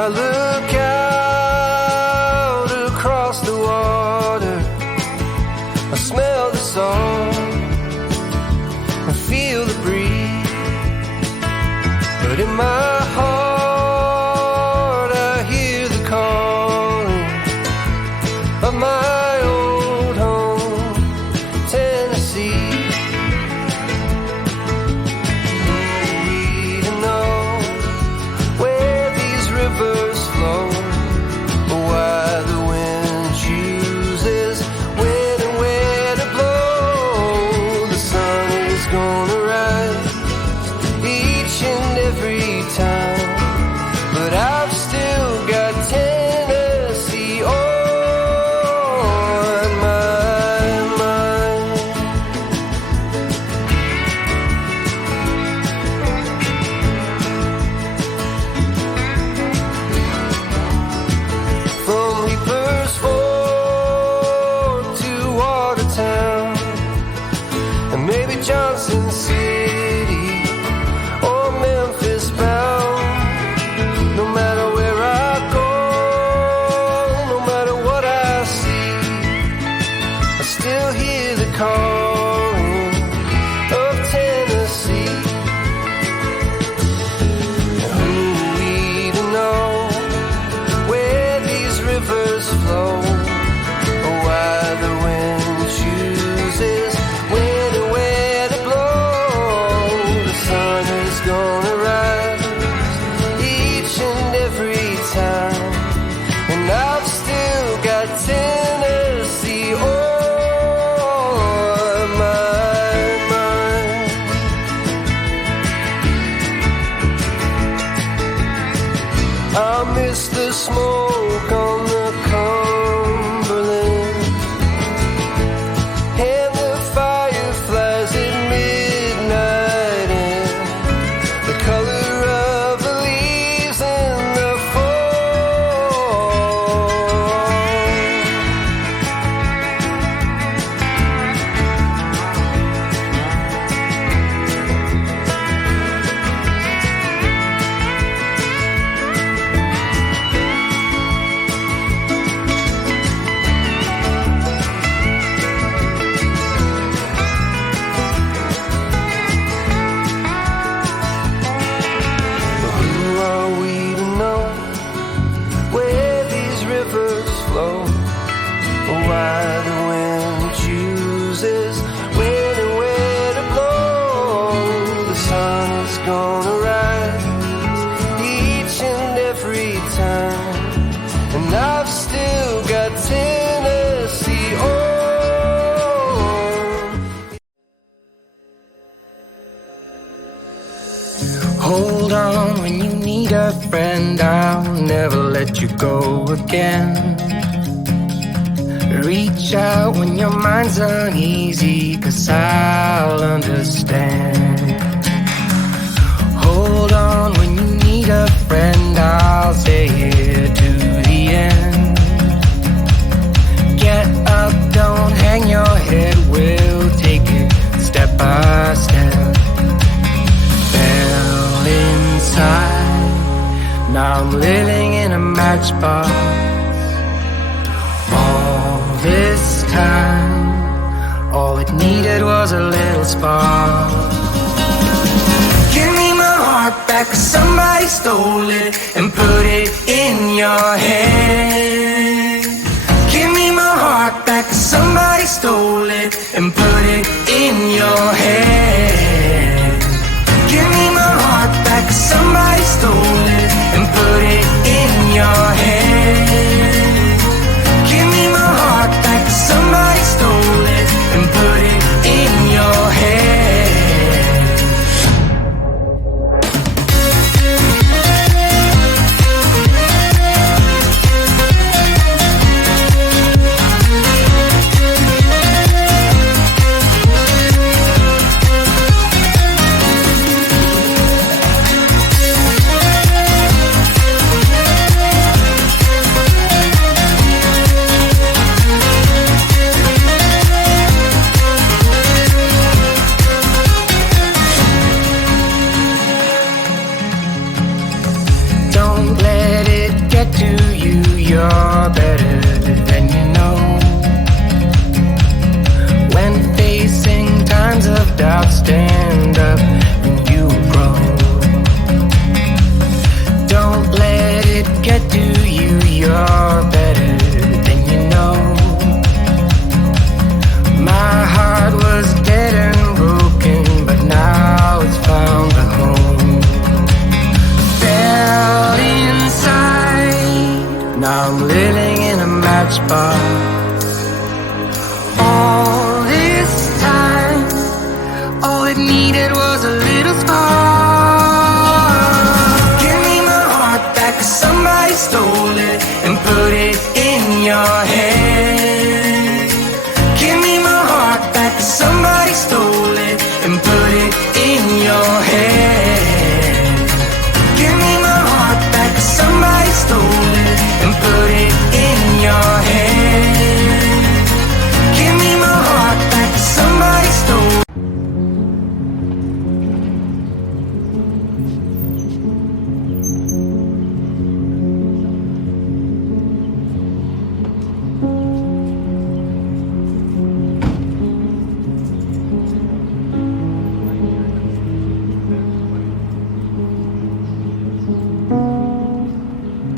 I look out across the water, I smell the salt and feel the breeze, but in my heart I hear the calling of my old home, Tennessee. We don't know where these rivers flow, or why the wind chooses when and where to blow. The sun is gonna rise each and every time, but I've still got Tennessee on my mind. From Leaper's Fork to Watertown, and maybe Johnson City or Memphis bound. No matter where I go, no matter what I see, I still hear the calling of Tennessee. And who we don't know where these rivers flow, or why the wind chooses when and where to blow. The sun is gonna rise each and every time, and I've still got Tennessee on my mind. I miss the smoke on the Cumberland and the fireflies at midnight, and the color of the leaves in the fall. Who are we to know where these rivers flow, or why the wind chooses when and where to blow? The sun is gonna rise each and every time, and I've still got Tennessee on. Hold on when you need a friend, I'll never let you go again. Reach out when your mind's uneasy, 'cause I'll understand. Hold on when you need a friend, I'll stay here to the end. Get up, don't hang your head, we'll take it step by step. Fell inside, now I'm living in a matchbox. All this time, all it needed was a little spark. Give me my heart back, 'cause somebody stole it and put it in your head. Give me my heart back, 'cause somebody stole it and put it in your head. Give me my heart back, 'cause somebody stole it and put it in your head. Give me my heart back, 'cause somebody stole it and put it in your head. you're better than you know. When facing times of doubt, stand up and you grow. Don't let it get to you, you're better than you know. My heart was dead and broken, but now it's found a home. Felt inside, now I'm living in a matchbox. All this time, all it needed was a little spark. Give me my heart back, 'cause somebody stole it and put it in your head. Give me my heart back, 'cause somebody stole it and put it in your head. Give me my heart back, 'cause somebody stole it and put it in your head. Give me my heart back, 'cause somebody stole it.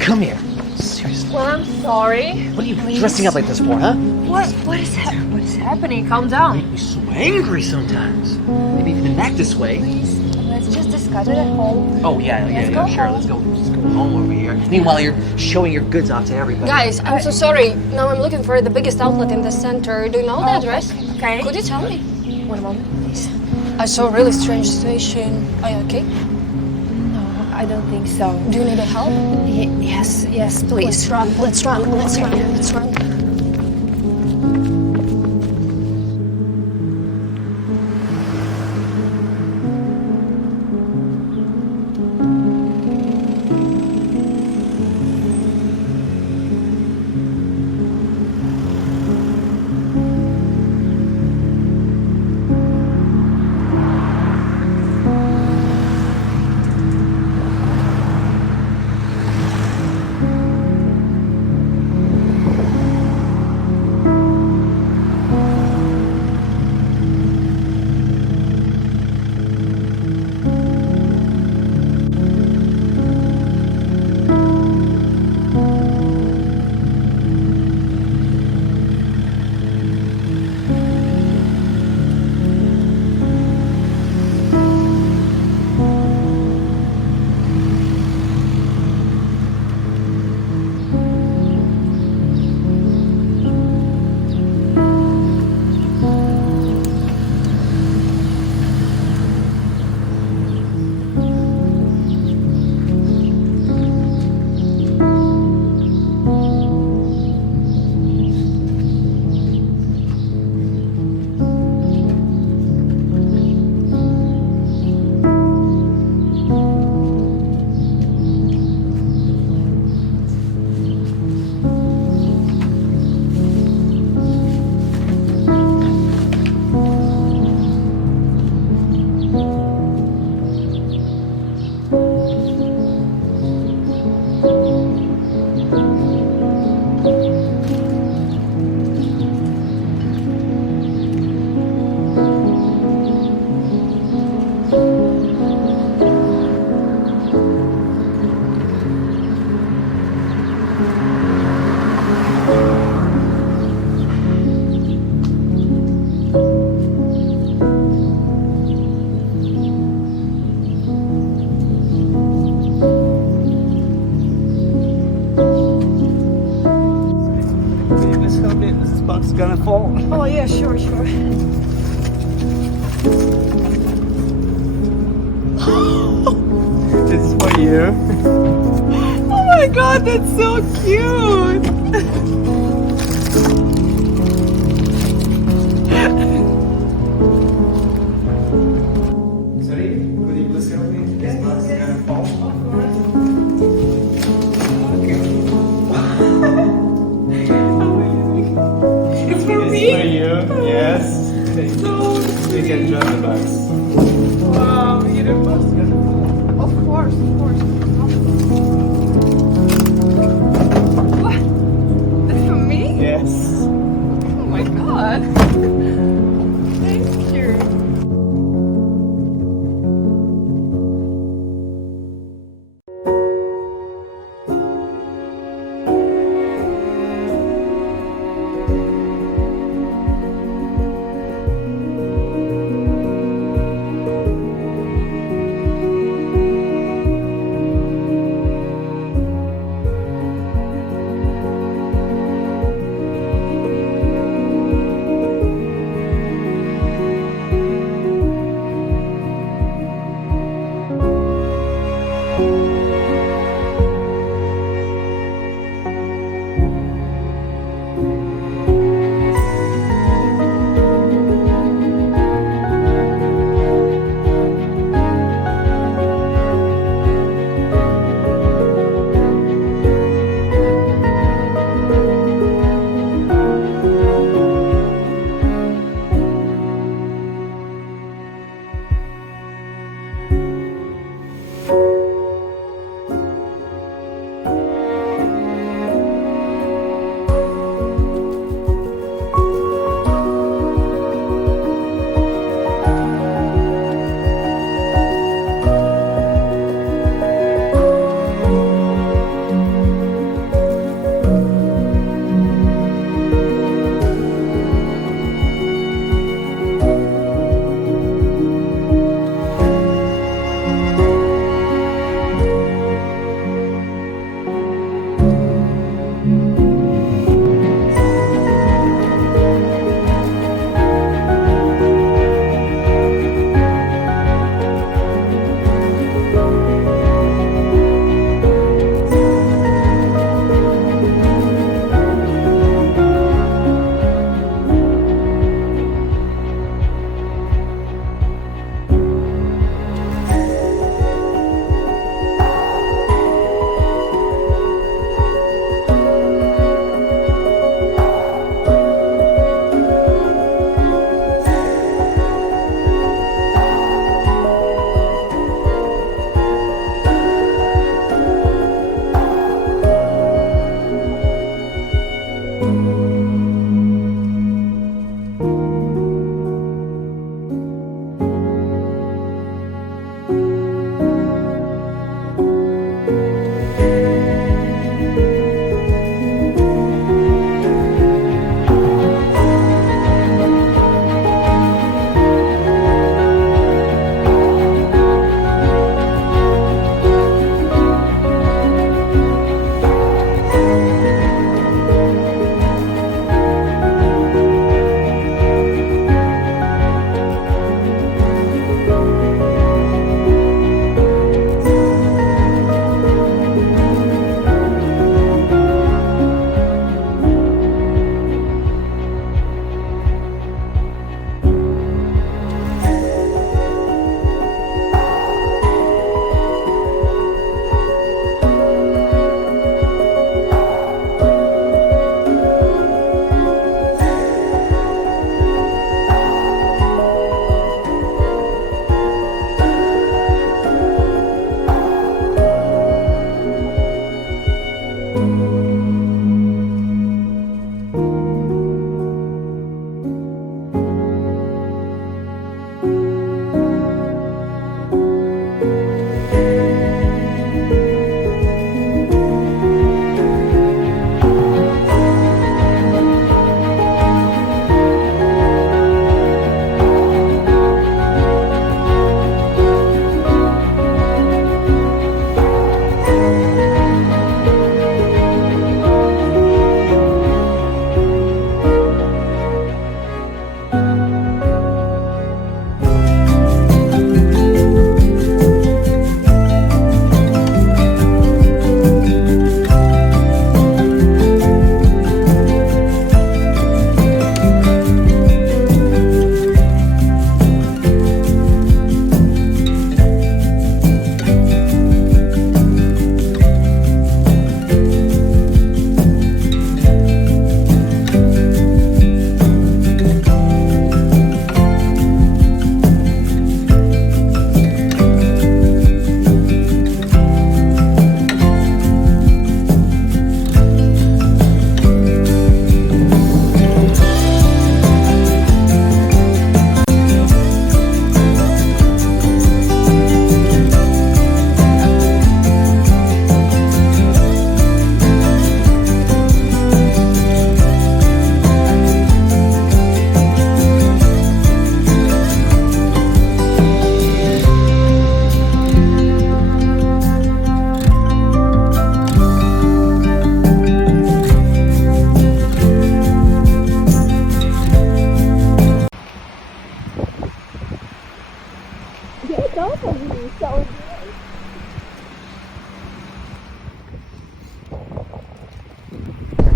Come here. Seriously. Well, I'm sorry. What are you dressing up like this for, huh? What is happening? Calm down. You're so angry sometimes. Maybe if you didn't act this way. Please, let's just discuss it at home. Oh, yeah, go sure. home. Let's go home over here. Meanwhile, you're showing your goods off to everybody. Guys, I'm so sorry. Now I'm looking for the biggest outlet in the center. Do you know the address? Okay. Could you tell me? One moment, please. I saw a really strange situation. Are you okay? No, I don't think so. Do you need help? Yes, please. Let's run. Let's run. Let's run. Let's run. Gonna fall. Oh, yeah, sure. This is for you. Oh my god, that's so cute. Sorry, could you please help me? This box is gonna fall. It's for It's me? for you, yes. No. You can drop the box. Wow, you know. Of course. What?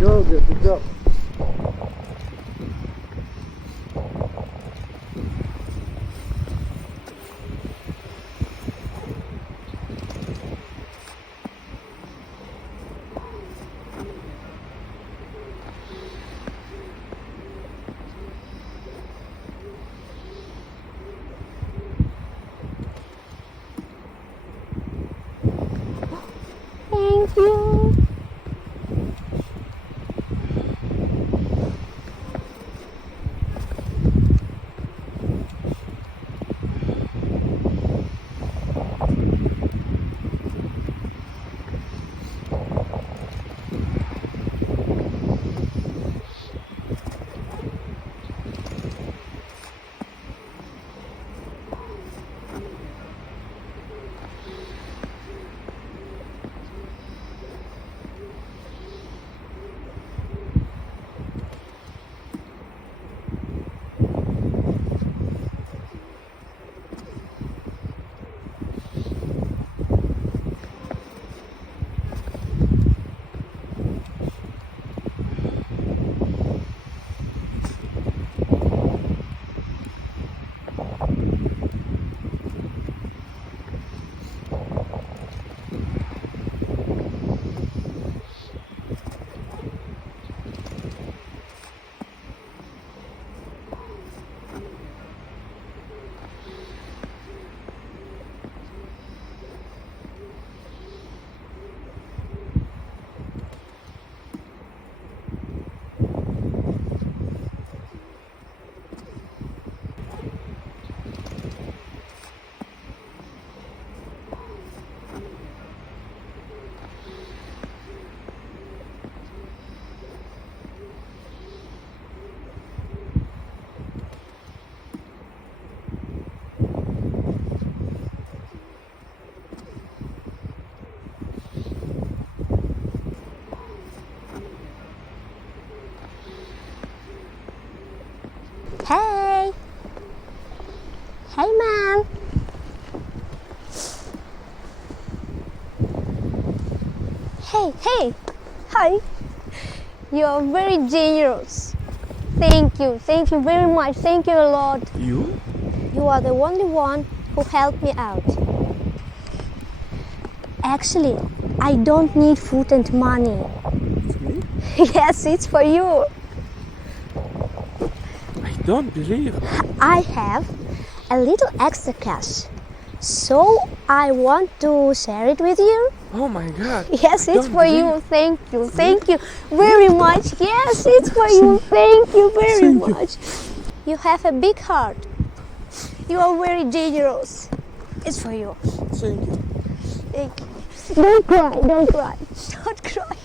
go, good job. Thank you. Hey. Hey, man. Hey. Hi. You are very generous. Thank you very much. Thank you a lot. You? You are the only one who helped me out. Actually, I don't need food and money. It's me? Yes, it's for you. I don't believe. I have a little extra cash, so I want to share it with you. Oh my God. Yes, I it's don't for believe. you. Thank you very much. Yes, it's for you. Thank you very much. You have a big heart. You are very generous. It's for you. Thank you. Thank you. Don't cry. Don't cry.